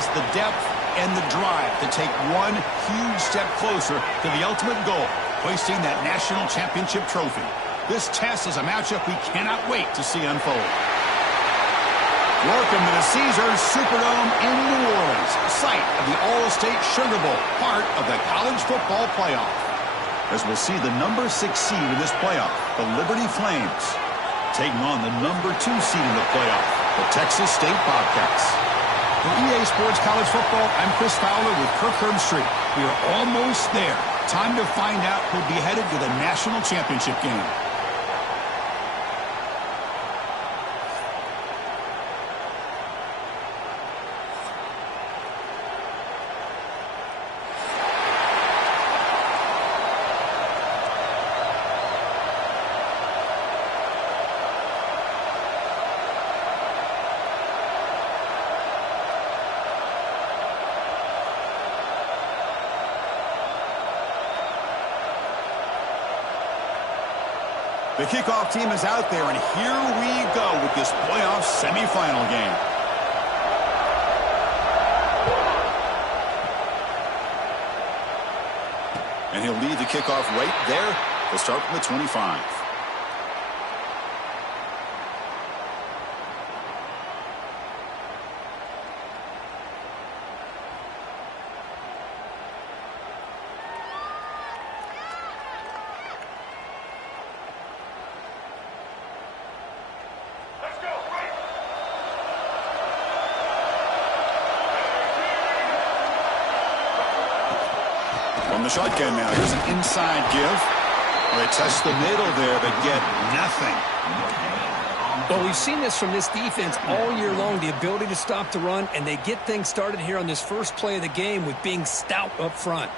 has the depth and the drive to take one huge step closer to the ultimate goal, hoisting that national championship trophy. This test is a matchup we cannot wait to see unfold. Welcome to the Caesars Superdome in New Orleans, site of the All-State Sugar Bowl, part of the college football playoff. As we'll see the number 6 seed in this playoff, the Liberty Flames, taking on the number 2 seed in the playoff, the Texas State Bobcats. For EASports College Football, I'm Chris Fowler with Kirk Herbstreit. We are almost there. Time to find out who'll be headed to the national championship game. The kickoff team is out there, and here we go with this playoff semifinal game. And he'll lead the kickoff right there. He'll start from the 25. From the shotgun now, here's an inside give. They test the middle there, but get nothing. Well, we've seen this from this defense all year long, the ability to stop the run, and they get things started here on this first play of the game with being stout up front.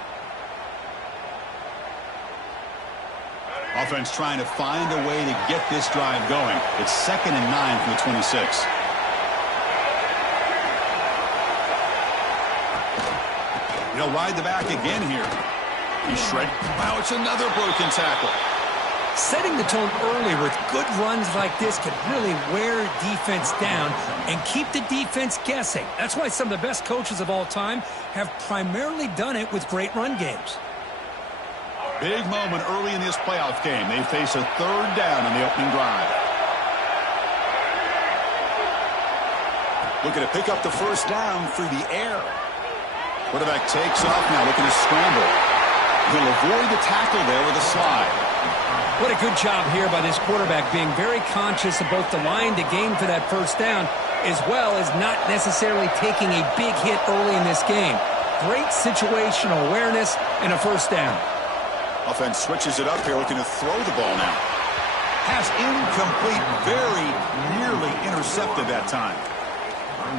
Offense trying to find a way to get this drive going. It's 2nd and 9 from the 26. He'll ride the back again here. He's shredded. Wow, it's another broken tackle. Setting the tone early with good runs like this can really wear defense down and keep the defense guessing. That's why some of the best coaches of all time have primarily done it with great run games. Big moment early in this playoff game. They face a 3rd down on the opening drive. Looking to pick up the first down through the air. Quarterback takes off now, looking to scramble. He'll avoid the tackle there with a slide. What a good job here by this quarterback, being very conscious of both the line to gain for that first down, as well as not necessarily taking a big hit early in this game. Great situational awareness and a first down. Offense switches it up here, looking to throw the ball now. Pass incomplete, very nearly intercepted that time.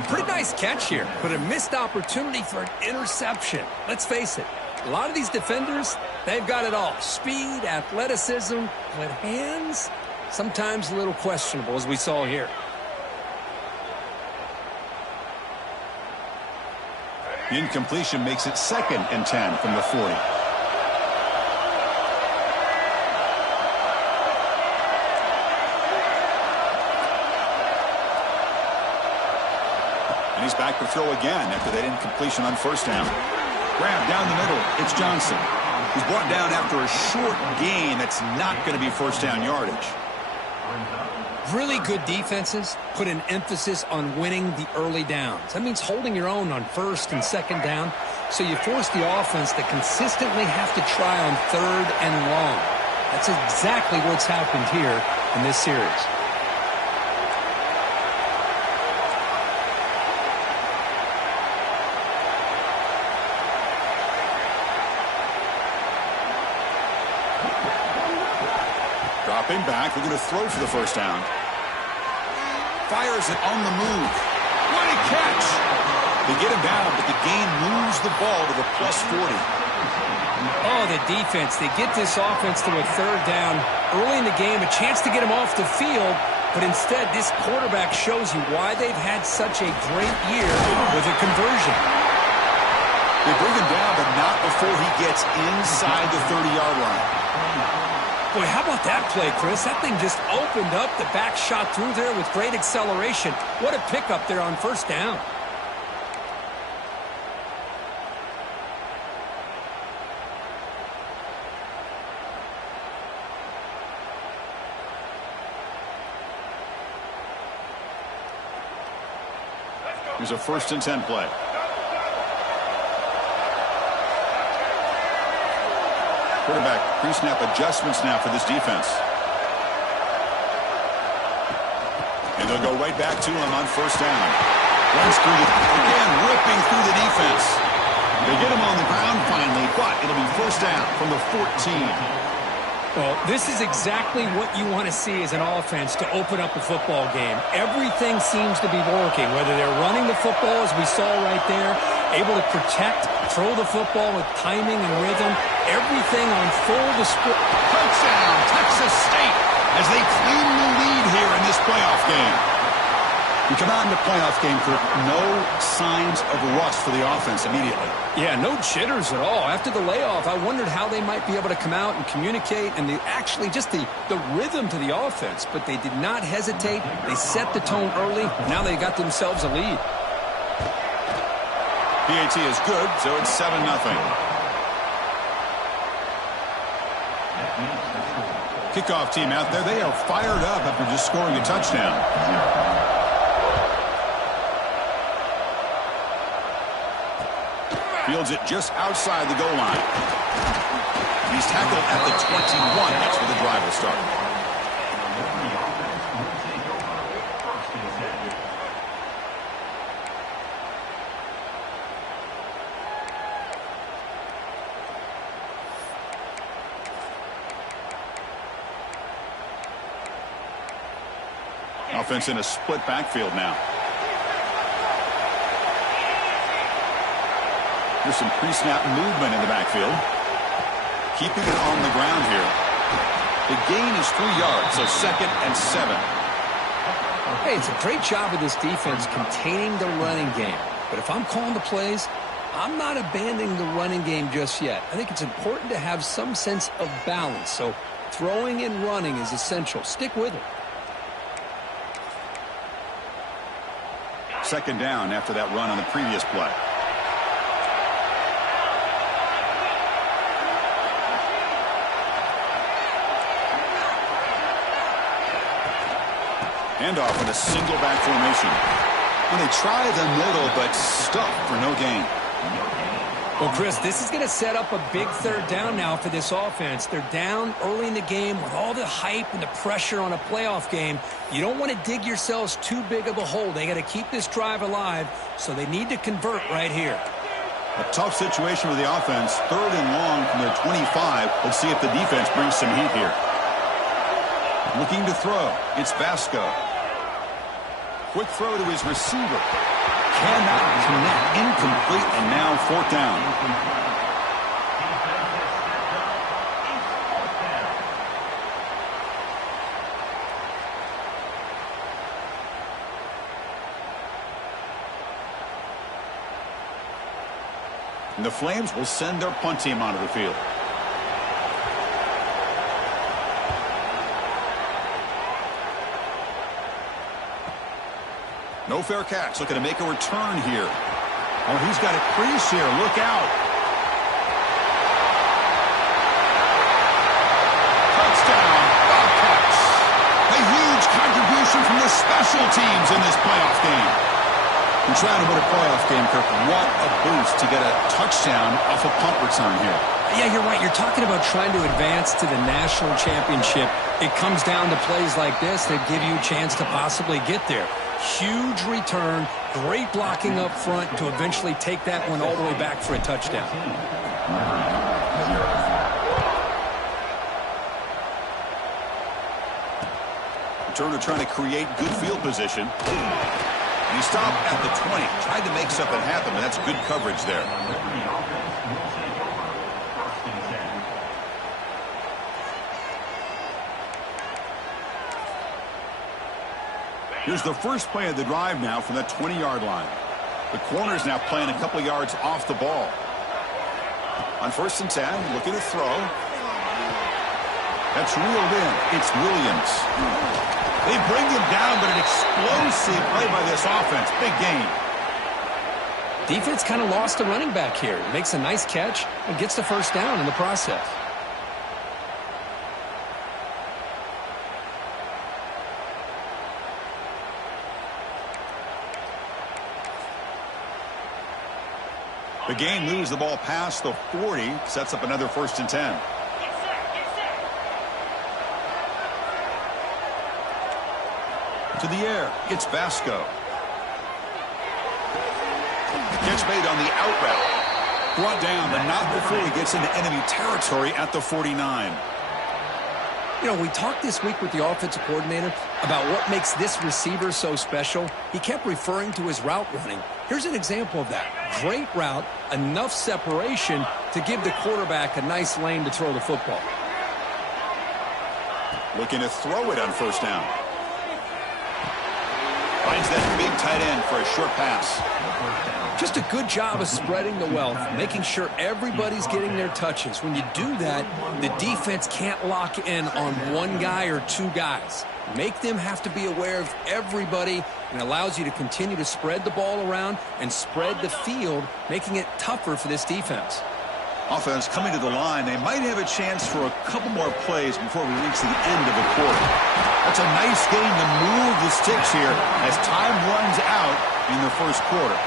Pretty nice catch here, but a missed opportunity for an interception. Let's face it, a lot of these defenders, they've got it all. Speed, athleticism, but hands, sometimes a little questionable, as we saw here. The incompletion makes it 2nd and 10 from the 40. He's back to throw again after that incompletion on first down. Grab down the middle. It's Johnson. He's brought down after a short gain that's not going to be first down yardage. Really good defenses put an emphasis on winning the early downs. That means holding your own on 1st and 2nd down, so you force the offense to consistently have to try on 3rd and long. That's exactly what's happened here in this series. Dropping back, we're going to throw for the first down. Fires it on the move. What a catch! They get him down, but the gain moves the ball to the +40. Oh, the defense. They get this offense to a 3rd down early in the game, a chance to get him off the field, but instead this quarterback shows you why they've had such a great year with a conversion. They bring him down, but not before he gets inside the 30-yard line. Boy, how about that play, Chris? That thing just opened up. The back shot through there with great acceleration. What a pickup there on first down. Here's a 1st and 10 play. Quarterback pre-snap adjustments now for this defense. And they'll go right back to him on 1st down. Runs through again, ripping through the defense. They get him on the ground finally, but it'll be 1st down from the 14. Well, this is exactly what you want to see as an offense to open up a football game. Everything seems to be working, whether they're running the football, as we saw right there, able to protect, throw the football with timing and rhythm, everything on full display. Touchdown, Texas State, as they claim the lead here in this playoff game. You come out in the playoff game, Kirk, no signs of rust for the offense immediately. Yeah, no jitters at all. After the layoff, I wondered how they might be able to come out and communicate and actually just the rhythm to the offense. But they did not hesitate. They set the tone early. Now they got themselves a lead. PAT is good, so it's 7-0. Kickoff team out there. They are fired up after just scoring a touchdown. Fields it just outside the goal line. He's tackled at the 21. That's where the drive will start. Offense in a split backfield now. There's some pre-snap movement in the backfield. Keeping it on the ground here. The gain is 3 yards, so 2nd and 7. Hey, it's a great job of this defense containing the running game. But if I'm calling the plays, I'm not abandoning the running game just yet. I think it's important to have some sense of balance. So throwing and running is essential. Stick with it. 2nd down after that run on the previous play. Handoff in a single back formation. And they try the middle, but stuffed for no gain. Well, Chris, this is going to set up a big 3rd down now for this offense. They're down early in the game with all the hype and the pressure on a playoff game. You don't want to dig yourselves too big of a hole. They got to keep this drive alive, so they need to convert right here. A tough situation for the offense. 3rd and long from their 25. Let's see if the defense brings some heat here. Looking to throw. It's Vasco. Quick throw to his receiver. Cannot connect. Incomplete, and now 4th down. And the Flames will send their punt team onto the field. No fair catch. Looking to make a return here. Oh, he's got a crease here. Look out. Touchdown, Wildcats. A huge contribution from the special teams in this playoff game. You're trying to win a playoff game, Kirk. What a boost to get a touchdown off a punt return here. Yeah, you're right. You're talking about trying to advance to the national championship. It comes down to plays like this that give you a chance to possibly get there. Huge return, great blocking up front to eventually take that one all the way back for a touchdown. Turner trying to create good field position. He stopped at the 20. Tried to make something happen, but that's good coverage there. Here's the first play of the drive now from that 20-yard line. The corner's now playing a couple yards off the ball. On 1st and 10, looking to throw. That's reeled in. It's Williams. They bring him down, but an explosive play by this offense. Big gain. Defense kind of lost a running back here. Makes a nice catch and gets the 1st down in the process. The game moves the ball past the 40, sets up another 1st and 10. To the air, it's Vasco. Catch made on the out route. Brought down, but not before he gets into enemy territory at the 49. You know, we talked this week with the offensive coordinator about what makes this receiver so special. He kept referring to his route running. Here's an example of that. Great route, enough separation to give the quarterback a nice lane to throw the football. Looking to throw it on 1st down. Finds that big tight end for a short pass. Just a good job of spreading the wealth, making sure everybody's getting their touches. When you do that, the defense can't lock in on one guy or two guys. Make them have to be aware of everybody, and allows you to continue to spread the ball around and spread the field, making it tougher for this defense. Offense coming to the line. They might have a chance for a couple more plays before we reach the end of the quarter. That's a nice game to move the sticks here as time runs out in the 1st quarter.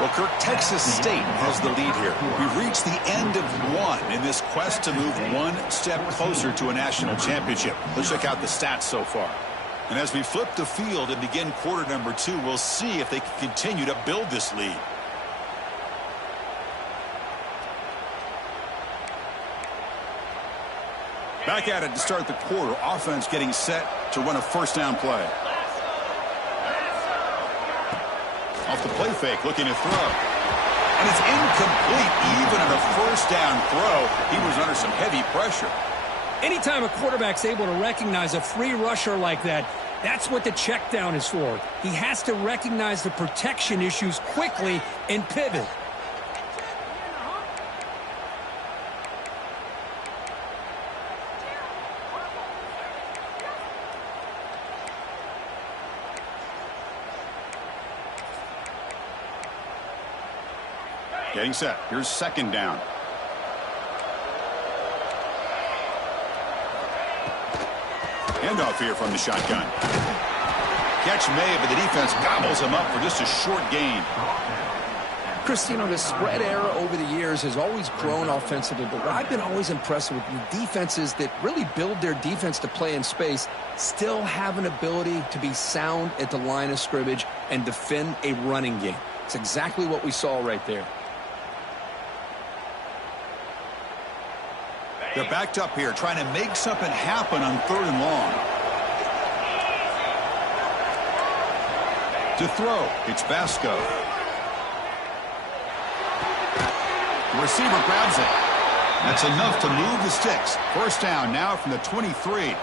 Well, Kirk, Texas State has the lead here. We've reached the end of one in this quest to move one step closer to a national championship. Let's check out the stats so far. And as we flip the field and begin quarter number 2, we'll see if they can continue to build this lead. Back at it to start the quarter. Offense getting set to run a 1st down play. Off the play fake, looking to throw. And it's incomplete. Even on a 1st down throw, he was under some heavy pressure. Anytime a quarterback's able to recognize a free rusher like that, that's what the check down is for. He has to recognize the protection issues quickly and pivot. Getting set. Here's 2nd down. Handoff here from the shotgun. Catch made, but the defense gobbles him up for just a short gain. Chris, you know, the spread era over the years has always grown offensively, but what I've been always impressed with the defenses that really build their defense to play in space still have an ability to be sound at the line of scrimmage and defend a running game. It's exactly what we saw right there. They're backed up here, trying to make something happen on 3rd and long. To throw, it's Vasco. The receiver grabs it. That's enough to move the sticks. 1st down now from the 23.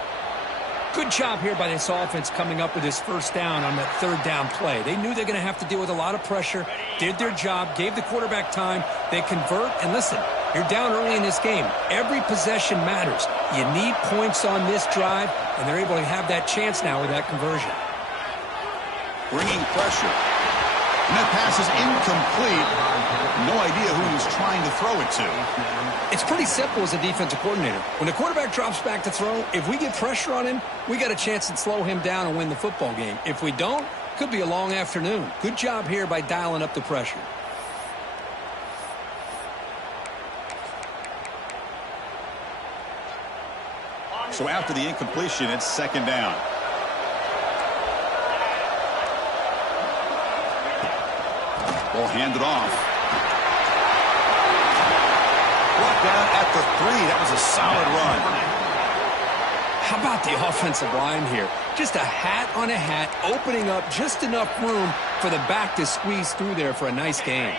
Good job here by this offense coming up with this 1st down on that 3rd down play. They knew they're going to have to deal with a lot of pressure, did their job, gave the quarterback time. They convert, and listen, you're down early in this game. Every possession matters. You need points on this drive, and they're able to have that chance now with that conversion. Bringing pressure. And that pass is incomplete. No idea who he was trying to throw it to. It's pretty simple as a defensive coordinator. When the quarterback drops back to throw, if we get pressure on him, we got a chance to slow him down and win the football game. If we don't, could be a long afternoon. Good job here by dialing up the pressure. So after the incompletion, it's 2nd down. Ball handed off. Brought down at the 3. That was a solid run. How about the offensive line here? Just a hat on a hat, opening up just enough room for the back to squeeze through there for a nice gain.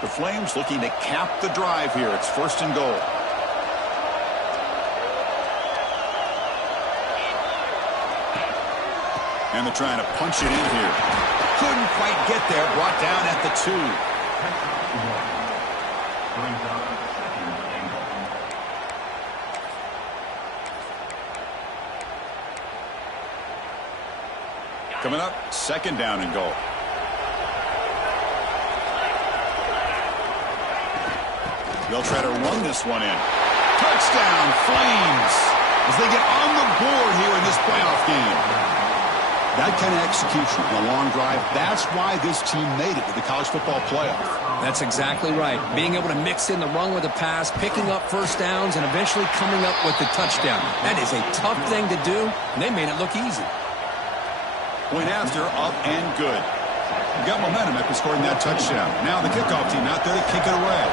The Flames looking to cap the drive here. It's 1st and goal. And they're trying to punch it in here. Couldn't quite get there. Brought down at the 2. Coming up, 2nd down and goal. They'll try to run this one in. Touchdown, Flames, as they get on the board here in this playoff game. That kind of execution on a long drive, that's why this team made it to the college football playoff. That's exactly right. Being able to mix in the run with the pass, picking up first downs, and eventually coming up with the touchdown. That is a tough thing to do, and they made it look easy. Point after, up and good. We got momentum after scoring that touchdown. Now the kickoff team out there to kick it away.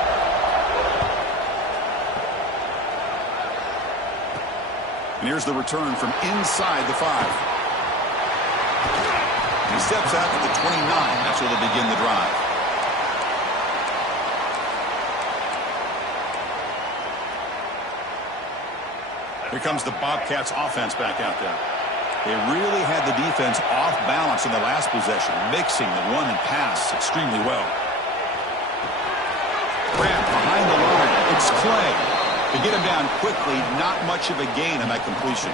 And here's the return from inside the 5. He steps out at the 29. That's where they begin the drive. Here comes the Bobcats offense back out there. They really had the defense off balance in the last possession, mixing the run and pass extremely well. Grab behind the line. It's Clay. To get him down quickly, not much of a gain on that completion.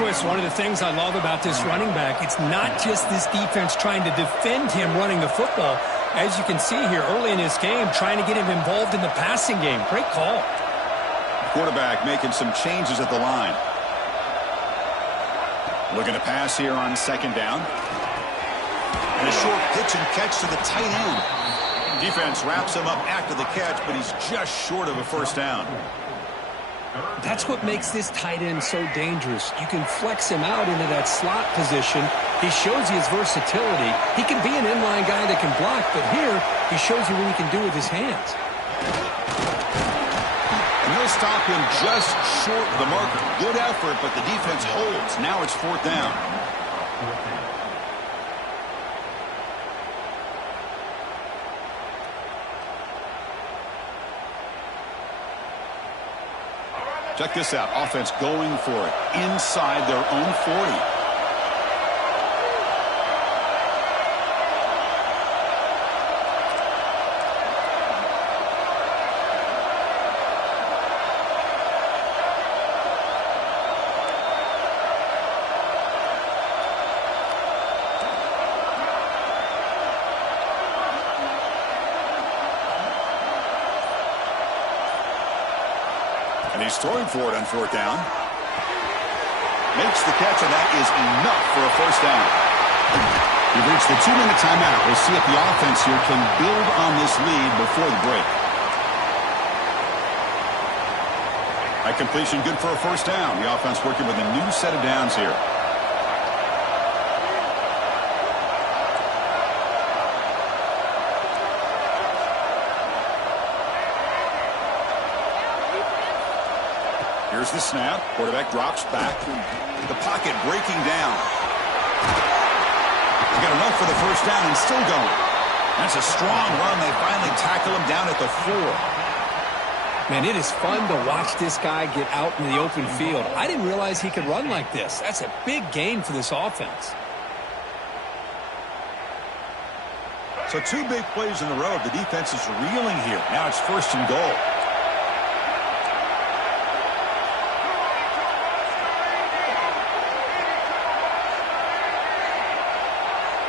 Chris, one of the things I love about this running back, it's not just this defense trying to defend him running the football. As you can see here early in this game, trying to get him involved in the passing game. Great call. Quarterback making some changes at the line. Looking to pass here on second down. And a short pitch and catch to the tight end. Defense wraps him up after the catch, but he's just short of a first down. That's what makes this tight end so dangerous. You can flex him out into that slot position. He shows you his versatility. He can be an inline guy that can block, but here he shows you what he can do with his hands. And he'll stop him just short of the marker. Good effort, but the defense holds. Now it's fourth down. Check this out. Offense going for it inside their own 40. And he's throwing for it on fourth down. Makes the catch, and that is enough for a first down. We've reached the 2-minute timeout. We'll see if the offense here can build on this lead before the break. That completion good for a first down. The offense working with a new set of downs here. Here's the snap. Quarterback drops back. The pocket breaking down. They got enough for the first down and still going. That's a strong run. They finally tackle him down at the 4. Man, it is fun to watch this guy get out in the open field. I didn't realize he could run like this. That's a big gain for this offense. So 2 big plays in a row. The defense is reeling here. Now it's first and goal.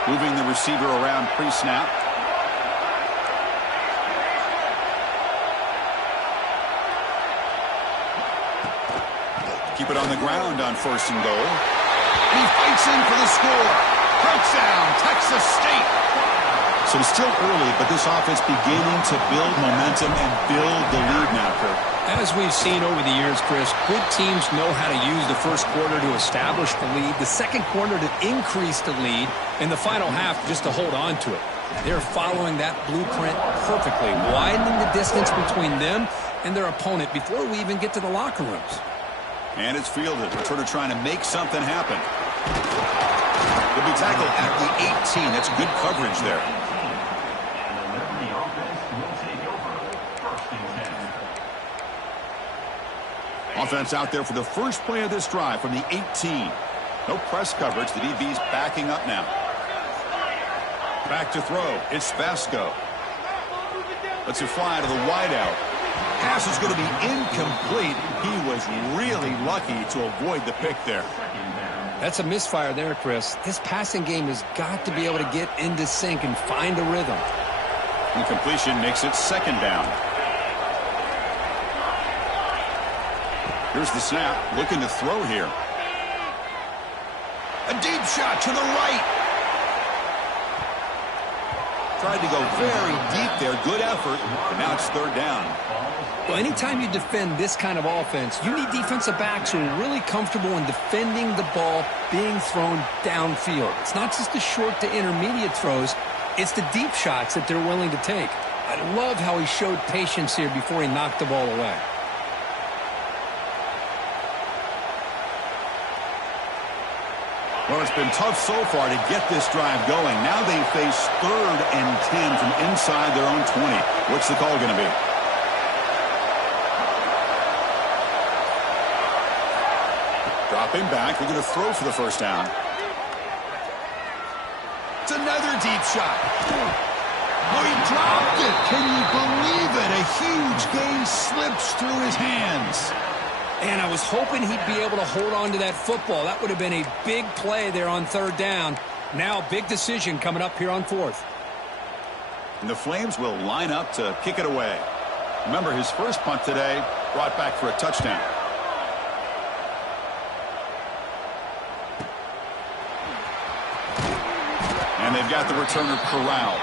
Moving the receiver around pre-snap. Keep it on the ground on first and goal. And he fights in for the score. Touchdown, Texas State. So it's still early, but this offense beginning to build momentum and build the lead now, Kurt. As we've seen over the years, Chris, good teams know how to use the first quarter to establish the lead, the second quarter to increase the lead, and the final half just to hold on to it. They're following that blueprint perfectly, widening the distance between them and their opponent before we even get to the locker rooms. And it's fielded. Returner trying to make something happen. He'll be tackled at the 18. That's good coverage there. Offense out there for the first play of this drive from the 18. No press coverage. The DB's backing up now. Back to throw. It's Vasco. Lets it fly to the wideout. Pass is going to be incomplete. He was really lucky to avoid the pick there. That's a misfire there, Chris. This passing game has got to be able to get into sync and find a rhythm. Incompletion makes it second down. Here's the snap. Looking to throw here. A shot to the right. Tried to go very deep there. Good effort. But now it's third down. Well, anytime you defend this kind of offense, you need defensive backs who are really comfortable in defending the ball being thrown downfield. It's not just the short to intermediate throws. It's the deep shots that they're willing to take. I love how he showed patience here before he knocked the ball away. Well, it's been tough so far to get this drive going. Now they face 3rd and 10 from inside their own 20. What's the call going to be? Dropping back. They're going to throw for the first down. It's another deep shot. Oh, he dropped it. Can you believe it? A huge gain slips through his hands. And I was hoping he'd be able to hold on to that football. That would have been a big play there on 3rd down. Now a big decision coming up here on 4th. And the Flames will line up to kick it away. Remember, his first punt today brought back for a touchdown. And they've got the returner corralled.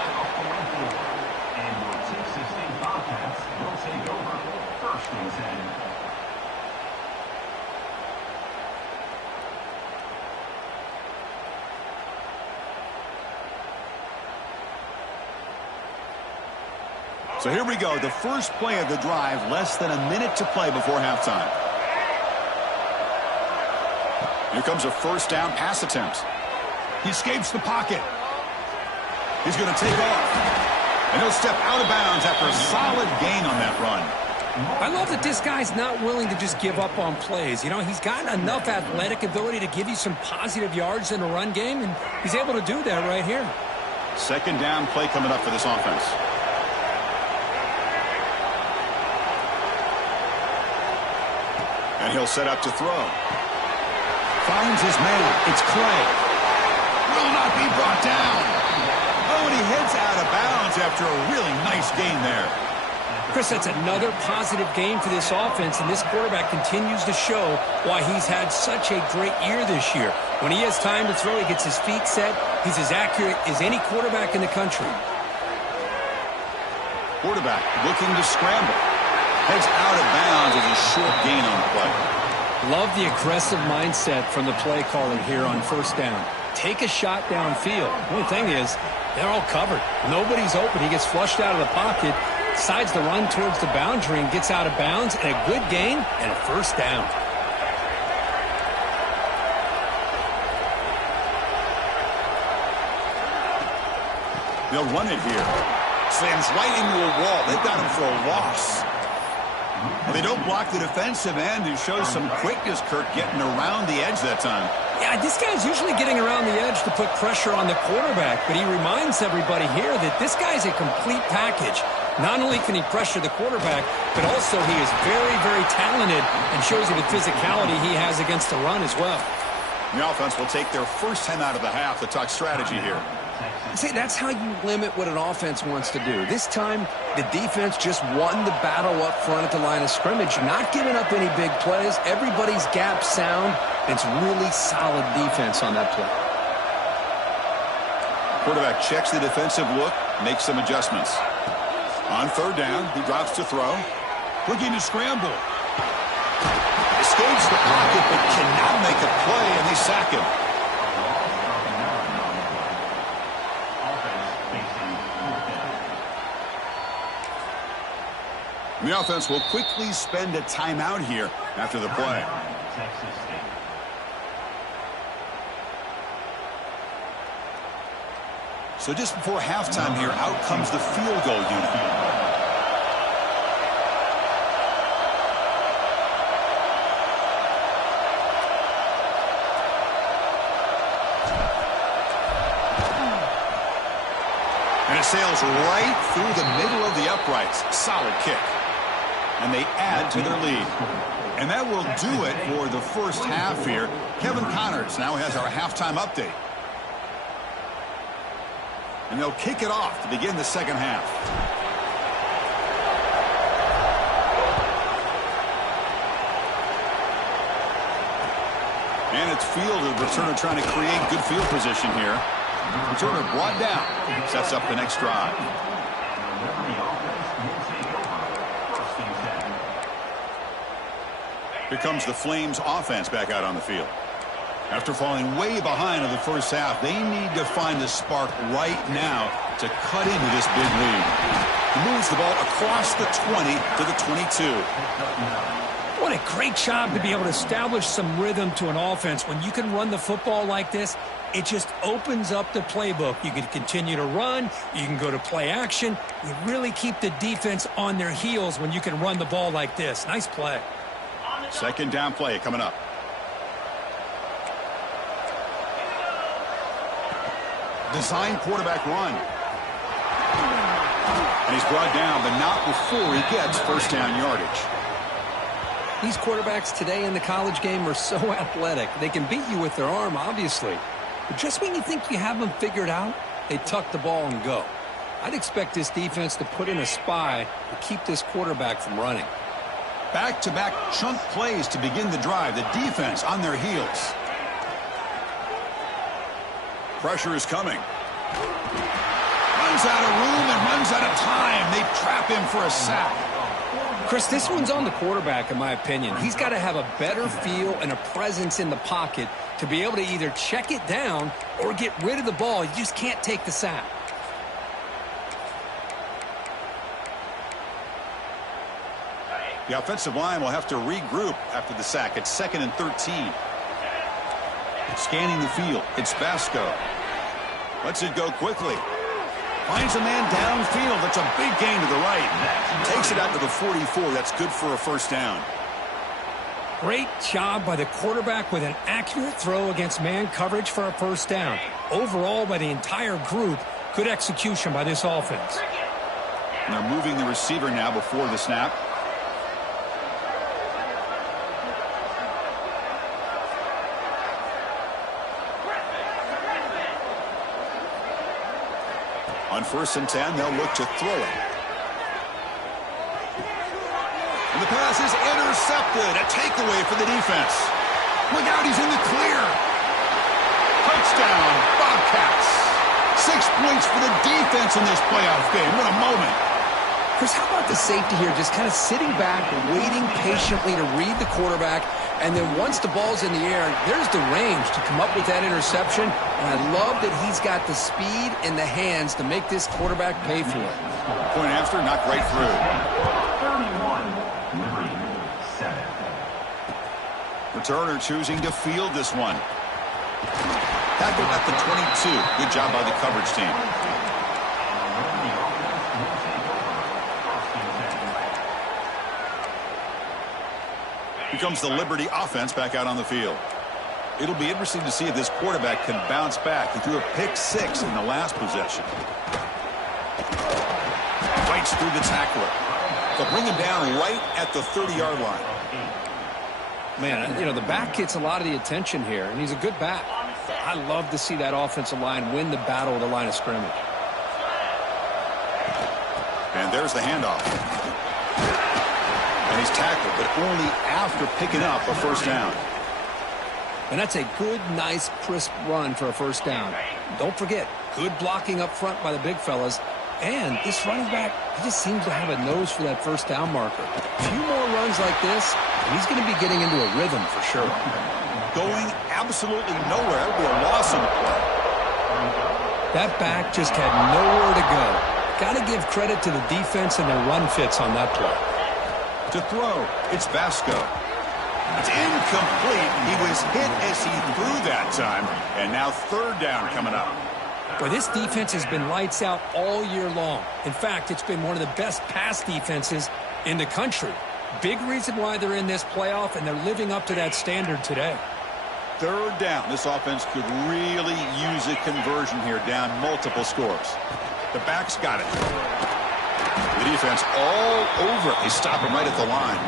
So here we go, the first play of the drive, less than a minute to play before halftime. Here comes a first down pass attempt. He escapes the pocket. He's going to take off. And he'll step out of bounds after a solid gain on that run. I love that this guy's not willing to just give up on plays. You know, he's got enough athletic ability to give you some positive yards in the run game, and he's able to do that right here. Second down play coming up for this offense. And he'll set up to throw. Finds his man. It's Clay. Will not be brought down. Oh, and he heads out of bounds after a really nice gain there. Chris, that's another positive game for this offense, and this quarterback continues to show why he's had such a great year this year. When he has time to throw, he gets his feet set. He's as accurate as any quarterback in the country. Quarterback looking to scramble. Heads out of bounds as a short gain on the play. Love the aggressive mindset from the play caller here on first down. Take a shot downfield. The only thing is, they're all covered. Nobody's open. He gets flushed out of the pocket, decides to run towards the boundary and gets out of bounds, and a good gain and a first down. They'll run it here. Slams right into a wall. They've got him for a loss. Well, they don't block the defensive end and shows some quickness, Kirk, getting around the edge that time. Yeah, this guy's usually getting around the edge to put pressure on the quarterback, but he reminds everybody here that this guy's a complete package. Not only can he pressure the quarterback, but also he is very, very talented and shows you the physicality he has against the run as well. The offense will take their first 10 out of the half to talk strategy here. See, that's how you limit what an offense wants to do. This time, the defense just won the battle up front at the line of scrimmage, not giving up any big plays. Everybody's gap sound. It's really solid defense on that play. Quarterback checks the defensive look, makes some adjustments. On third down, he drops to throw. Looking to scramble. Escapes the pocket, but cannot make a play, and they sack him. The offense will quickly spend a timeout here after the play. So just before halftime here, out comes the field goal unit. And it sails right through the middle of the uprights. Solid kick. And they add to their lead. And that will do it for the first half here. Kevin Connors now has our halftime update. And they'll kick it off to begin the second half. And it's fielded. Returner trying to create good field position here. Returner brought down. Sets up the next drive. Here comes the Flames offense back out on the field. After falling way behind in the first half, they need to find the spark right now to cut into this big lead. He moves the ball across the 20 to the 22. What a great job to be able to establish some rhythm to an offense. When you can run the football like this, it just opens up the playbook. You can continue to run. You can go to play action. You really keep the defense on their heels when you can run the ball like this. Nice play. Second down play coming up. Design quarterback run. And he's brought down, but not before he gets first down yardage. These quarterbacks today in the college game are so athletic. They can beat you with their arm, obviously. But just when you think you have them figured out, they tuck the ball and go. I'd expect this defense to put in a spy to keep this quarterback from running. Back-to-back chunk plays to begin the drive. The defense on their heels. Pressure is coming. Runs out of room and runs out of time. They trap him for a sack. Chris, this one's on the quarterback, in my opinion. He's got to have a better feel and a presence in the pocket to be able to either check it down or get rid of the ball. You just can't take the sack. The offensive line will have to regroup after the sack. It's 2nd and 13. Scanning the field. It's Vasco. Lets it go quickly. Finds a man downfield. That's a big gain to the right. Takes it out to the 44. That's good for a first down. Great job by the quarterback with an accurate throw against man coverage for a first down. Overall, by the entire group, good execution by this offense. And they're moving the receiver now before the snap. On 1st and 10, they'll look to throw it. And the pass is intercepted. A takeaway for the defense. Look out, he's in the clear. Touchdown, Wildcats. 6 points for the defense in this playoff game. What a moment. Chris, how about the safety here? Just kind of sitting back, waiting patiently to read the quarterback, and then once the ball's in the air, there's the range to come up with that interception. And I love that he's got the speed in the hands to make this quarterback pay for it. Point after, knocked right through. 31-7. Returner choosing to field this one. Tackled at the 22. Good job by the coverage team. Here comes the Liberty offense back out on the field. It'll be interesting to see if this quarterback can bounce back. He threw a pick-6 in the last possession. Fights through the tackler. They'll bring him down right at the 30-yard line. Man, you know, the back gets a lot of the attention here, and he's a good back. I love to see that offensive line win the battle at the line of scrimmage. And there's the handoff. And he's tackled, but only after picking up a first down. And that's a good, nice, crisp run for a first down. Don't forget, good blocking up front by the big fellas. And this running back, he just seems to have a nose for that first down marker. A few more runs like this, and he's going to be getting into a rhythm for sure. Going absolutely nowhere. It'll be a loss on the play. That back just had nowhere to go. Got to give credit to the defense and their run fits on that play. To throw, it's Vasco. It's incomplete. He was hit as he threw that time. And now 3rd down coming up. Well, this defense has been lights out all year long. In fact, it's been one of the best pass defenses in the country. Big reason why they're in this playoff, and they're living up to that standard today. 3rd down. This offense could really use a conversion here, down multiple scores. The back's got it. The defense all over it. They stop him right at the line.